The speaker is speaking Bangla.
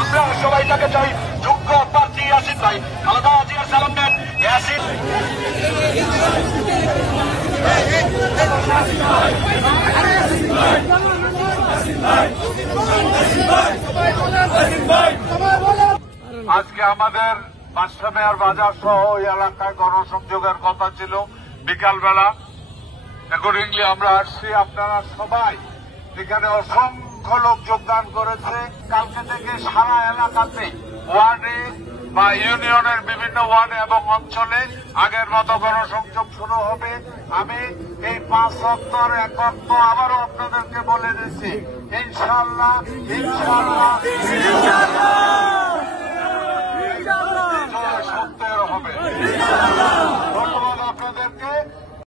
আমরা সবাই তাকে চাই যোগ্য প্রার্থী আসিফ ভাই খালেদা জিয়ার সালাম দেন। আজকে আমাদের বাদশা মেয়ার বাজার সহ ওই এলাকায় গণসংযোগের কথা ছিল বিকালবেলা। অ্যাকর্ডিংলি আমরা আসছি। আপনারা সবাই এখানে অসংখ্য লোক যোগদান করেছে। কালকে থেকে সারা এলাকাতে ওয়ার্ডে বা ইউনিয়নের বিভিন্ন ওয়ার্ডে এবং অঞ্চলে আগের মতো গণসংযোগ শুরু হবে। আমি এই 5 সপ্তাহ একত্র আবারও আপনাদেরকে বলে দিচ্ছি, ইনশাআল্লাহ ইনশাআল্লাহ সত্যের হবে।